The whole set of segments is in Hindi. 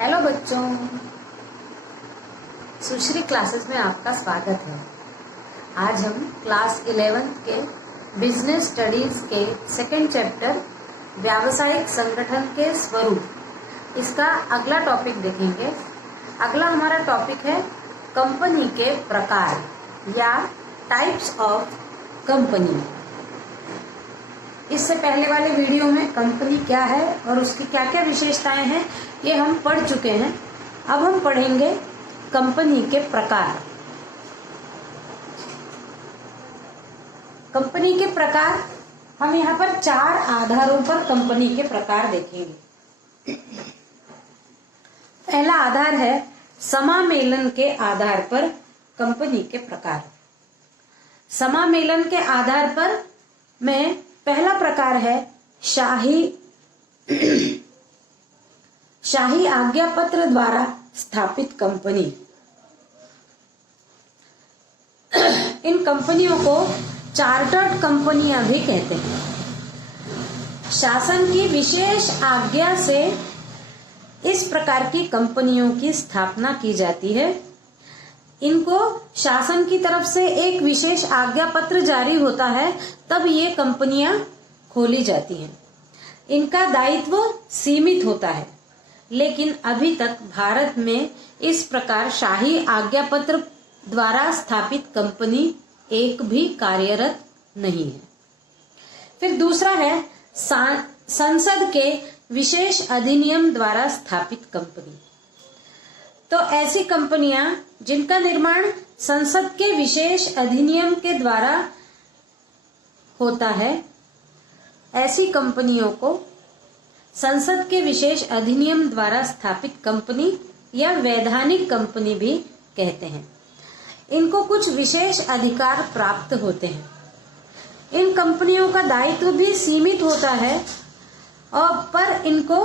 हेलो बच्चों, सुश्री क्लासेस में आपका स्वागत है। आज हम क्लास 11th के बिजनेस स्टडीज के सेकंड चैप्टर व्यावसायिक संगठन के स्वरूप इसका अगला टॉपिक देखेंगे। अगला हमारा टॉपिक है कंपनी के प्रकार या टाइप्स ऑफ कंपनी। इससे पहले वाले वीडियो में कंपनी क्या है और उसकी क्या क्या विशेषताएं हैं ये हम पढ़ चुके हैं। अब हम पढ़ेंगे कंपनी के प्रकार। कंपनी के प्रकार हम यहाँ पर 4 आधारों पर कंपनी के प्रकार देखेंगे। पहला आधार है समामेलन के आधार पर कंपनी के प्रकार। समामेलन के आधार पर में पहला प्रकार है शाही आज्ञा पत्र द्वारा स्थापित कंपनी। इन कंपनियों को चार्टर्ड कंपनियां भी कहते हैं। शासन की विशेष आज्ञा से इस प्रकार की कंपनियों की स्थापना की जाती है। इनको शासन की तरफ से एक विशेष आज्ञा पत्र जारी होता है, तब ये कंपनियां खोली जाती हैं। इनका दायित्व सीमित होता है, लेकिन अभी तक भारत में इस प्रकार शाही आज्ञा पत्र द्वारा स्थापित कंपनी एक भी कार्यरत नहीं है। फिर दूसरा है संसद के विशेष अधिनियम द्वारा स्थापित कंपनी। तो ऐसी कंपनियां जिनका निर्माण संसद के विशेष अधिनियम के द्वारा होता है, ऐसी कंपनियों को संसद के विशेष अधिनियम द्वारा स्थापित कंपनी या वैधानिक कंपनी भी कहते हैं। इनको कुछ विशेष अधिकार प्राप्त होते हैं। इन कंपनियों का दायित्व भी सीमित होता है और पर इनको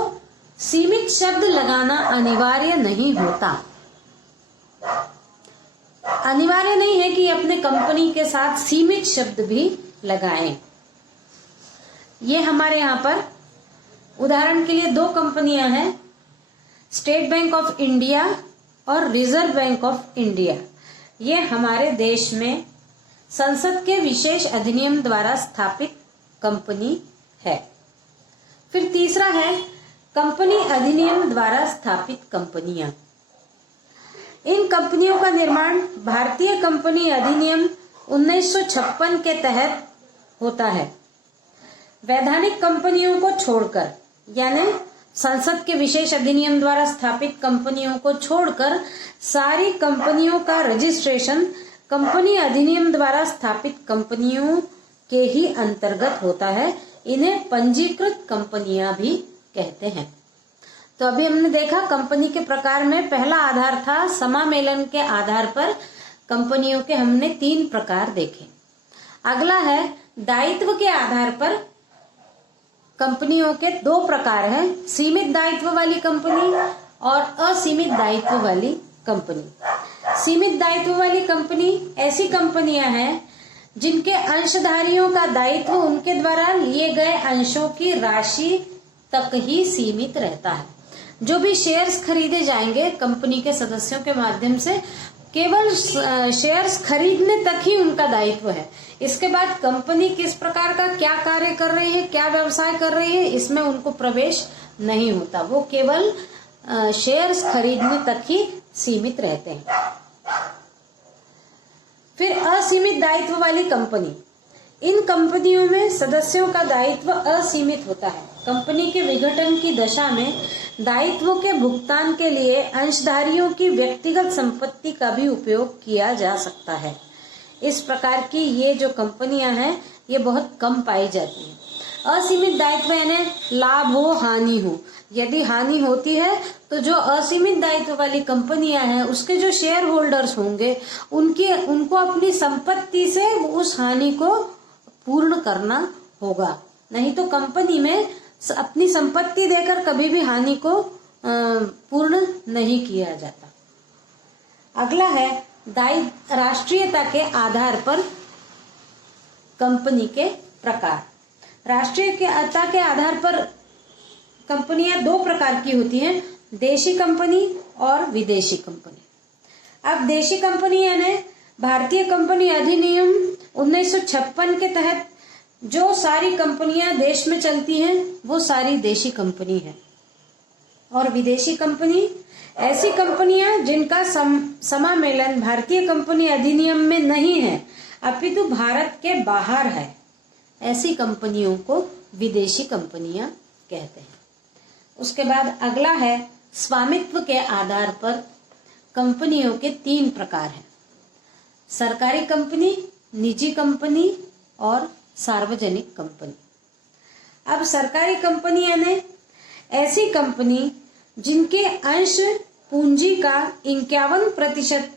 सीमित शब्द लगाना अनिवार्य नहीं होता। अनिवार्य नहीं है कि अपने कंपनी के साथ सीमित शब्द भी लगाएं। ये हमारे यहाँ पर उदाहरण के लिए 2 कंपनियां हैं, स्टेट बैंक ऑफ इंडिया और रिजर्व बैंक ऑफ इंडिया। ये हमारे देश में संसद के विशेष अधिनियम द्वारा स्थापित कंपनी है। फिर तीसरा है कंपनी अधिनियम द्वारा स्थापित कंपनियां। इन कंपनियों का निर्माण भारतीय कंपनी अधिनियम 1956 के तहत होता है। वैधानिक कंपनियों को छोड़कर, यानी संसद के विशेष अधिनियम द्वारा स्थापित कंपनियों को छोड़कर सारी कंपनियों का रजिस्ट्रेशन कंपनी अधिनियम द्वारा स्थापित कंपनियों के ही अंतर्गत होता है। इन्हें पंजीकृत कंपनियां भी कहते हैं। तो अभी हमने देखा कंपनी के प्रकार में पहला आधार था समामेलन के आधार पर कंपनियों के हमने 3 प्रकार देखे। अगला है दायित्व के आधार पर कंपनियों के 2 प्रकार हैं, सीमित दायित्व वाली कंपनी और असीमित दायित्व वाली कंपनी। सीमित दायित्व वाली कंपनी ऐसी कंपनियां हैं जिनके अंशधारियों का दायित्व उनके द्वारा लिए गए अंशों की राशि तक ही सीमित रहता है। जो भी शेयर्स खरीदे जाएंगे कंपनी के सदस्यों के माध्यम से, केवल शेयर्स खरीदने तक ही उनका दायित्व है। इसके बाद कंपनी किस प्रकार का क्या कार्य कर रही है, क्या व्यवसाय कर रही है, इसमें उनको प्रवेश नहीं होता। वो केवल शेयर्स खरीदने तक ही सीमित रहते हैं। फिर असीमित दायित्व वाली कंपनी। इन कंपनियों में सदस्यों का दायित्व असीमित होता है। कंपनी के विघटन की दशा में दायित्वों के भुगतान के लिए अंशधारियों की व्यक्तिगत संपत्ति का भी उपयोग किया जा सकता है। इस प्रकार की ये जो कंपनियां हैं ये बहुत कम पाई जाती हैं। असीमित दायित्व यानी लाभ हो हानि हो, यदि हानि होती है तो जो असीमित दायित्व वाली कंपनियां हैं उसके जो शेयर होल्डर्स होंगे उनको अपनी संपत्ति से उस हानि को पूर्ण करना होगा। नहीं तो कंपनी में अपनी संपत्ति देकर कभी भी हानि को पूर्ण नहीं किया जाता। अगला है राष्ट्रीयता के आधार पर कंपनी के प्रकार। राष्ट्रीयता के आधार पर कंपनियां दो प्रकार की होती हैं। देशी कंपनी और विदेशी कंपनी। अब देशी कंपनी यानी भारतीय कंपनी अधिनियम 1956 के तहत जो सारी कंपनियां देश में चलती हैं वो सारी देशी कंपनी है। और विदेशी कंपनी ऐसी कंपनियां जिनका समामेलन भारतीय कंपनी अधिनियम में नहीं है अपितु भारत के बाहर है, ऐसी कंपनियों को विदेशी कंपनियां कहते हैं। उसके बाद अगला है स्वामित्व के आधार पर कंपनियों के 3 प्रकार हैं, सरकारी कंपनी, निजी कंपनी और सार्वजनिक कंपनी। अब सरकारी कंपनी यानी ऐसी कंपनी जिनके अंश पूंजी का 51%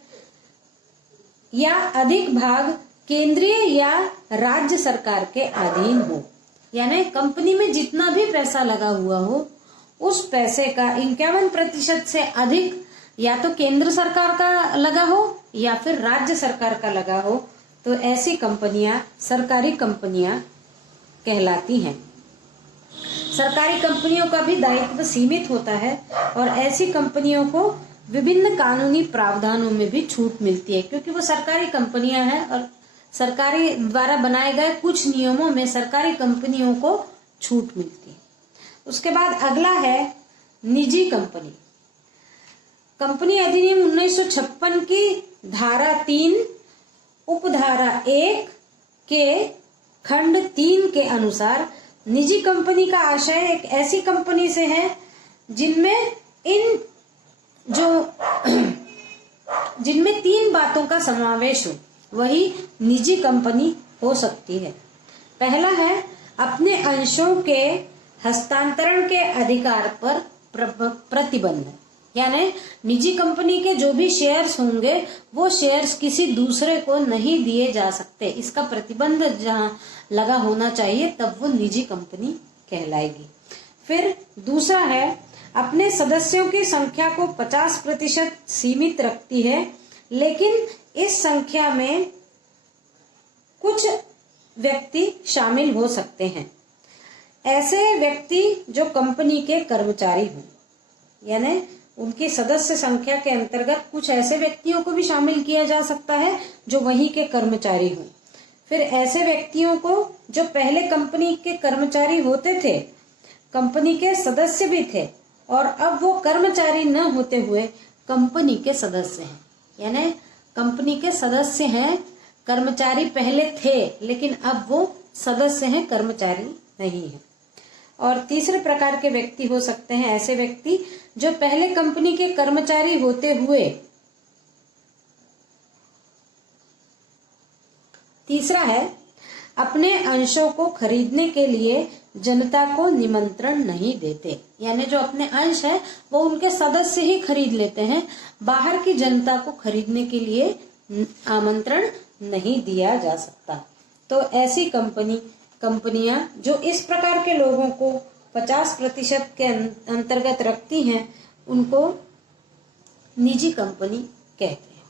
या अधिक भाग केंद्रीय या राज्य सरकार के अधीन हो, यानी कंपनी में जितना भी पैसा लगा हुआ हो उस पैसे का 51% से अधिक या तो केंद्र सरकार का लगा हो या फिर राज्य सरकार का लगा हो, तो ऐसी कंपनियां सरकारी कंपनियां कहलाती हैं। सरकारी कंपनियों का भी दायित्व सीमित होता है और ऐसी कंपनियों को विभिन्न कानूनी प्रावधानों में भी छूट मिलती है, क्योंकि वो सरकारी कंपनियां हैं और सरकारी द्वारा बनाए गए कुछ नियमों में सरकारी कंपनियों को छूट मिलती है। उसके बाद अगला है निजी कंपनी। कंपनी अधिनियम 1956 की धारा 3 उपधारा 1 के खंड 3 के अनुसार निजी कंपनी का आशय एक ऐसी कंपनी से है जिनमें 3 बातों का समावेश हो, वही निजी कंपनी हो सकती है। पहला है अपने अंशों के हस्तांतरण के अधिकार पर प्रतिबंध, यानी निजी कंपनी के जो भी शेयर्स होंगे वो शेयर्स किसी दूसरे को नहीं दिए जा सकते, इसका प्रतिबंध जहां लगा होना चाहिए तब वो निजी कंपनी कहलाएगी। फिर दूसरा है अपने सदस्यों की संख्या को 50% सीमित रखती है, लेकिन इस संख्या में कुछ व्यक्ति शामिल हो सकते हैं। ऐसे व्यक्ति जो कंपनी के कर्मचारी हों, यानी उनकी सदस्य संख्या के अंतर्गत कुछ ऐसे व्यक्तियों को भी शामिल किया जा सकता है जो वहीं के कर्मचारी हों। फिर ऐसे व्यक्तियों को जो पहले कंपनी के कर्मचारी होते थे, कंपनी के सदस्य भी थे और अब वो कर्मचारी न होते हुए कंपनी के सदस्य हैं, यानी कंपनी के सदस्य हैं, कर्मचारी पहले थे लेकिन अब वो सदस्य हैं, कर्मचारी नहीं है। और तीसरे प्रकार के व्यक्ति हो सकते हैं ऐसे व्यक्ति जो पहले कंपनी के कर्मचारी होते हुए, तीसरा है अपने अंशों को खरीदने के लिए जनता को निमंत्रण नहीं देते, यानी जो अपने अंश है वो उनके सदस्य ही खरीद लेते हैं, बाहर की जनता को खरीदने के लिए आमंत्रण नहीं दिया जा सकता। तो ऐसी कंपनियां जो इस प्रकार के लोगों को 50% के अंतर्गत रखती हैं उनको निजी कंपनी कहते हैं।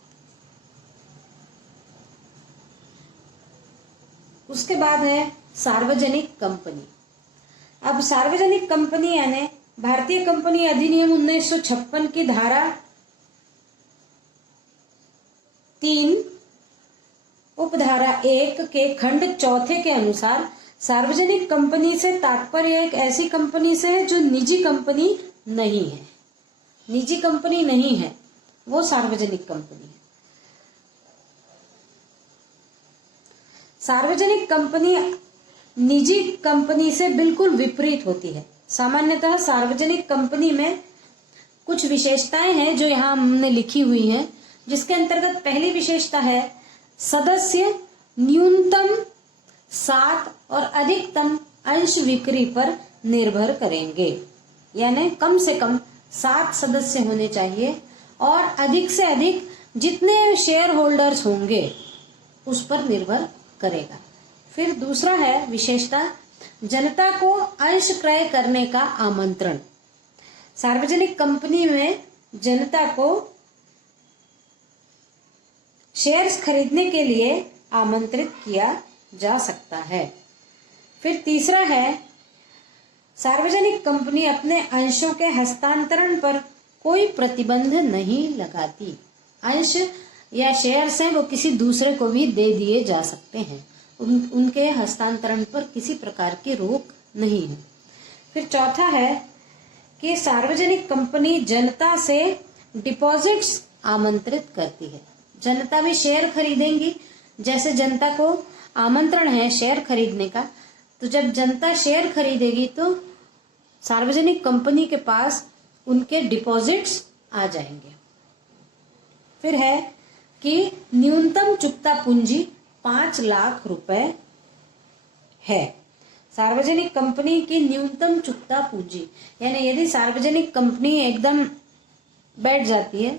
उसके बाद है सार्वजनिक कंपनी। अब सार्वजनिक कंपनी यानी भारतीय कंपनी अधिनियम 1956 की धारा 3 उपधारा 1 के खंड 4 के अनुसार सार्वजनिक कंपनी से तात्पर्य एक ऐसी कंपनी से है जो निजी कंपनी नहीं है। निजी कंपनी नहीं है वो सार्वजनिक कंपनी है। सार्वजनिक कंपनी निजी कंपनी से बिल्कुल विपरीत होती है। सामान्यतः सार्वजनिक कंपनी में कुछ विशेषताएं हैं जो यहाँ हमने लिखी हुई हैं, जिसके अंतर्गत पहली विशेषता है सदस्य न्यूनतम 7 और अधिकतम अंश बिक्री पर निर्भर करेंगे, यानी कम से कम 7 सदस्य होने चाहिए और अधिक से अधिक जितने शेयर होल्डर्स होंगे उस पर निर्भर करेगा। फिर दूसरा है विशेषता जनता को अंश क्रय करने का आमंत्रण। सार्वजनिक कंपनी में जनता को शेयर्स खरीदने के लिए आमंत्रित किया जा सकता है। फिर तीसरा है सार्वजनिक कंपनी अपने अंशों के हस्तांतरण पर कोई प्रतिबंध नहीं लगाती। अंश या शेयर्स हैं वो किसी दूसरे को भी दे दिए जा सकते हैं, उनके हस्तांतरण पर किसी प्रकार की रोक नहीं है। फिर चौथा है कि सार्वजनिक कंपनी जनता से डिपॉजिट्स आमंत्रित करती है। जनता भी शेयर खरीदेंगी, जैसे जनता को आमंत्रण है शेयर खरीदने का, तो जब जनता शेयर खरीदेगी तो सार्वजनिक कंपनी के पास उनके डिपॉजिट्स आ जाएंगे। फिर है कि न्यूनतम चुकता पूंजी 5 लाख रुपए है। सार्वजनिक कंपनी की न्यूनतम चुकता पूंजी, यानी यदि सार्वजनिक कंपनी एकदम बैठ जाती है,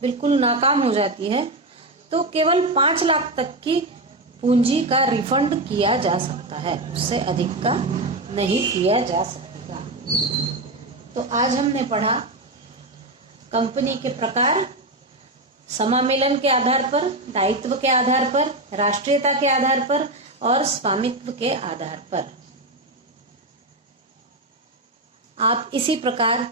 बिल्कुल नाकाम हो जाती है, तो केवल 5 लाख तक की पूंजी का रिफंड किया जा सकता है, उससे अधिक का नहीं किया जा सकेगा। तो आज हमने पढ़ा कंपनी के प्रकार, समामेलन के आधार पर, दायित्व के आधार पर, राष्ट्रीयता के आधार पर और स्वामित्व के आधार पर। आप इसी प्रकार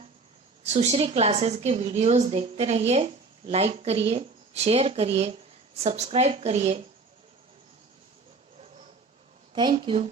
सुश्री क्लासेस के वीडियोस देखते रहिए, लाइक करिए, शेयर करिए, सब्सक्राइब करिए। Thank you.